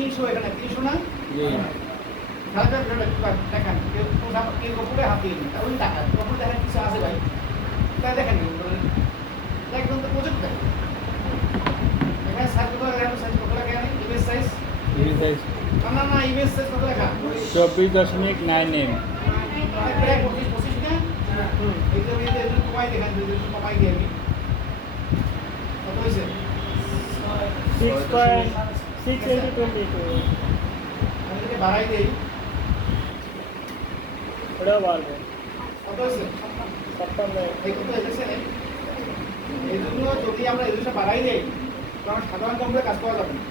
300 এখানে 300 না জি দেখেন কেউ কপুরে হাতিয়ে দিন ওই টাকা কপুরে দেখেন কিছু আছে ভাই তাই দেখেন একদম তো প্রজেক্ট দেখেন এখানে সাইজ কত লেখা সাইজ কত লেখা এখানে ইমেজ সাইজ না না ইমেজ সাইজ কত লেখা 24.9 প্রায় 25 না এই যে কমাই দেখেন যদি কমাই দিই আমি কত হয়েছে 6.680 আমি যদি বাড়াই দিই ওটাও বাড়বে কত হয়েছে 56 এই কত এসেছে এই জন্য যদি আমরা এই জিনিসটা বাড়াই দিই তখন সাধারণ কম্পিউটারে কাজ করা যাবে না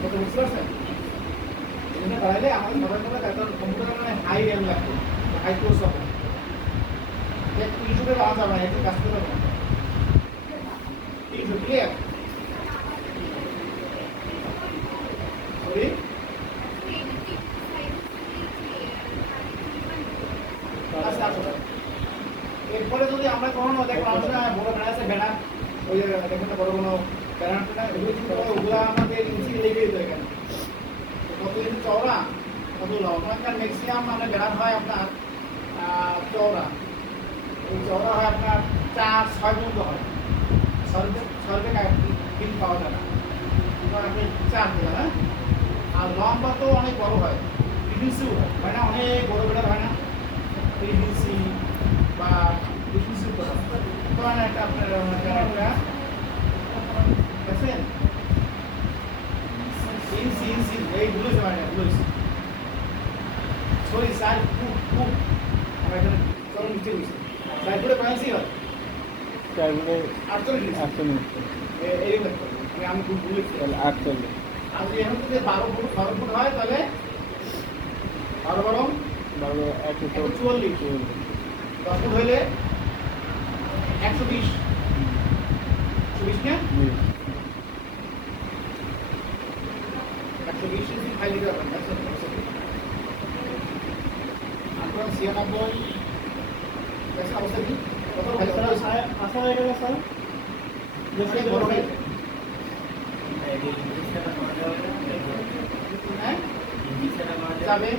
কত বুঝতে পারছেন এই জন্য বাড়াইলে আমাদের সাধারণ কম্পিউটার মানে হাই র্যাম লাগবে হাই কোর্স হবে একটু ইস্যুতে বাড়া যাবে না একটু কাজ করতে হবে না ক্লিয়ার সরি আচ্ছা আচ্ছা এরপরে যদি আমরা কখনো দেখো আমরা বড় ব্যানার আছে ব্যানার ওই দেখুন বড় কোনো ব্যানারটা ওগুলো আমাদের ইঞ্চি লিখে দিতে এখানে কত ইঞ্চি চওড়া কত লম্বা কারণ ম্যাক্সিমাম মানে ব্যানার হয় আপনার চওড়া এই চওড়া হয় আপনার 4-6 পর্যন্ত হয় সর্বে কিন্তু পাওয়া যায় না আপনি 4 দিলেন হ্যাঁ আর লম্বা তো অনেক বড় হয় ডিফেন্সিভ হয় না অনেক বড় ব্যানার হয় না ডিফেন্সি বা ডিফেন্সিভ করা ধরেন একটা আপনার একটা দেখছেন ইঞ্চি এই ভুলেছে মানে ভুলেছে সরি স্যার খুব আমরা এখানে চরম নিচে গেছি স্যার পুরো কয়েন্সি হয় তারপরে 48 এইরকম আমি খুব ভুলেছি 48 আর যদি এখন যদি 12 ফুট 12 ফুট হয় তাহলে 12 144 10 ফুট হইলে 120 না 120 ইঞ্চি ফাইল দিতে পারবেন আপনার 96 দেখছেন অবস্থা কি কত ভালো আশা হয়ে গেল স্যার অনেক বড় ভাই হ্যাঁ যাবে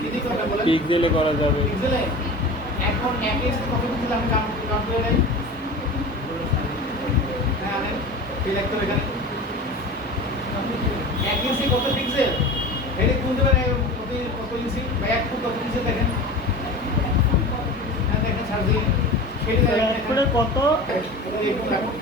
দিদি কথা বলেন পিক্সেলে করা যাবে পিক্সেলে এখন একেস কত পিক্সেল আমি কাউন্ট করে দেই হ্যাঁ আনে সিলেক্ট করে এখানে একেসি কত পিক্সেল এই কোন দেবেন কত ইঞ্চি বা 1 ফুট কত পিক্সেল দেখেন হ্যাঁ দেখেন স্যার জি সেই এখানে কত দেখুন রাখুন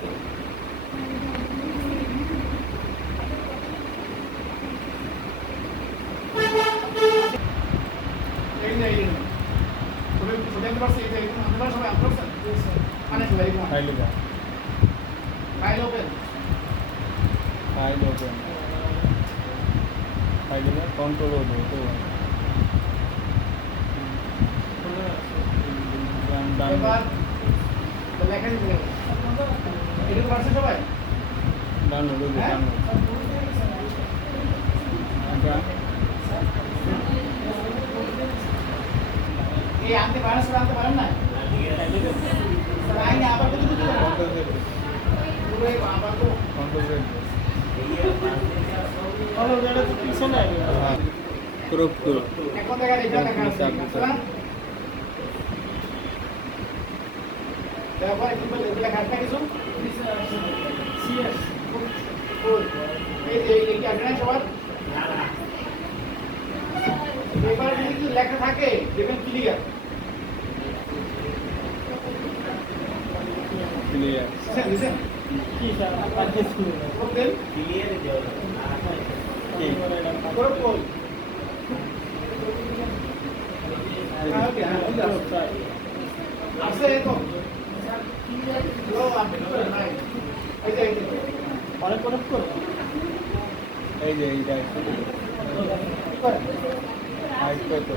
ফাইল ওপেন ফাইলে কন্ট্রোল হবে তো এবার লেখা দিতে হবে এটা পারছে সবাই ডাউনলোড হবে এই আনতে পারেন স্যার আনতে পারেন না স্যার আইনে আবার কত দিতে হবে পুরো আবার তো ভালো জায়গা তো পিছনে আগে ক্রপ এখন দেখা এটা লেখা আছে স্যার তারপর একটু বলে লেখা আছে কিছু সিএস এই কি আগে না সবার এবার যদি কিছু লেখা থাকে দেখবেন ক্লিয়ার লিসেন কি স্যার অ্যাড্রেস করে বলতেন ক্লিয়ার দেওয়া করে বল আছে তো ও আপনি করে নাই এই যে অনেক অনেক করে এই যে এইটা কি করে হাইট কত